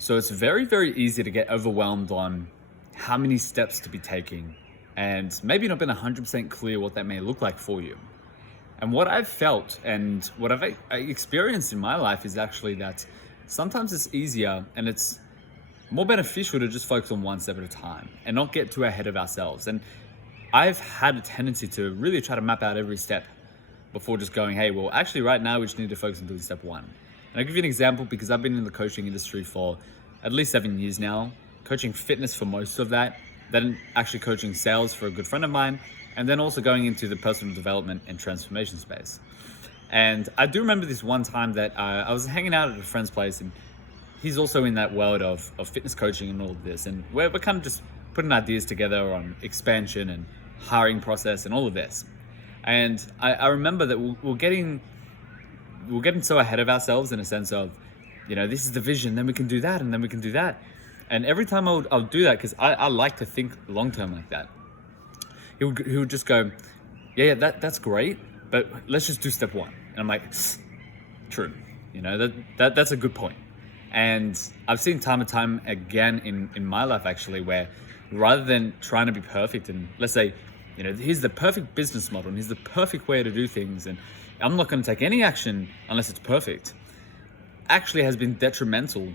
So it's very, very easy to get overwhelmed on how many steps to be taking and maybe not been 100% clear what that may look like for you. And what I've felt and what I experienced in my life is actually that sometimes it's easier and it's more beneficial to just focus on one step at a time and not get too ahead of ourselves. And I've had a tendency to really try to map out every step before just going, hey, well, actually right now we just need to focus on doing step one. And I'll give you an example because I've been in the coaching industry for at least 7 years now, coaching fitness for most of that, then actually coaching sales for a good friend of mine, and then also going into the personal development and transformation space. And I do remember this one time that I was hanging out at a friend's place, and he's also in that world of fitness coaching and all of this. And we're kind of just putting ideas together on expansion and hiring process and all of this. And I remember that we're getting so ahead of ourselves in a sense of, this is the vision, then we can do that, and then we can do that. And every time I'll do that, because I like to think long-term like that, he would just go, yeah, that's great, but let's just do step one. And I'm like, true, that's a good point. And I've seen time and time again in my life actually, where rather than trying to be perfect and let's say, here's the perfect business model and here's the perfect way to do things, and I'm not going to take any action unless it's perfect, actually has been detrimental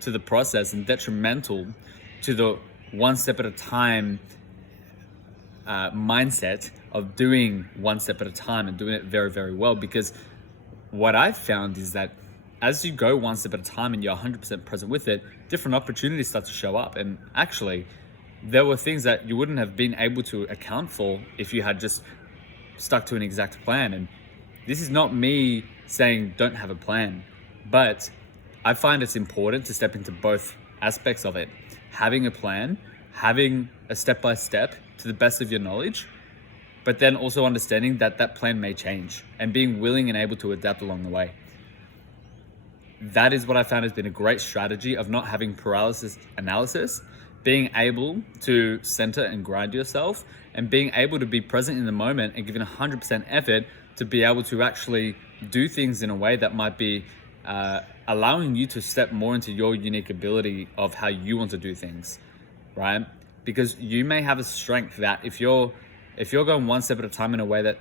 to the process and detrimental to the one step at a time mindset of doing one step at a time and doing it very, very well. Because what I've found is that as you go one step at a time and you're 100% present with it, different opportunities start to show up. And actually, there were things that you wouldn't have been able to account for if you had just stuck to an exact plan. And this is not me saying don't have a plan, but I find it's important to step into both aspects of it. Having a plan, having a step-by-step to the best of your knowledge, but then also understanding that that plan may change and being willing and able to adapt along the way. That is what I found has been a great strategy of not having paralysis analysis, being able to center and grind yourself, and being able to be present in the moment and giving 100% effort to be able to actually do things in a way that might be allowing you to step more into your unique ability of how you want to do things, right? Because you may have a strength that if you're going one step at a time in a way that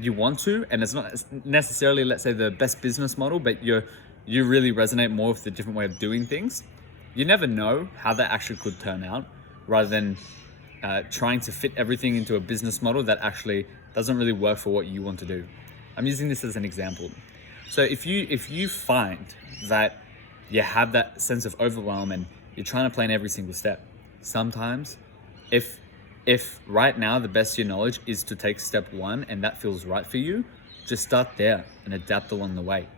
you want to, and it's not necessarily, let's say, the best business model, but you really resonate more with the different way of doing things, you never know how that actually could turn out, rather than trying to fit everything into a business model that actually doesn't really work for what you want to do. I'm using this as an example. So if you find that you have that sense of overwhelm and you're trying to plan every single step, sometimes if right now the best of your knowledge is to take step one and that feels right for you, just start there and adapt along the way.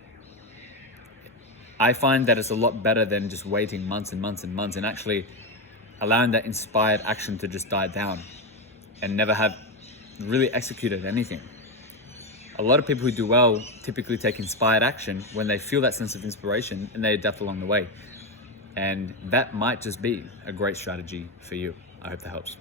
I find that it's a lot better than just waiting months and months and months and actually allowing that inspired action to just die down and never have really executed anything. A lot of people who do well typically take inspired action when they feel that sense of inspiration and they adapt along the way. And that might just be a great strategy for you. I hope that helps.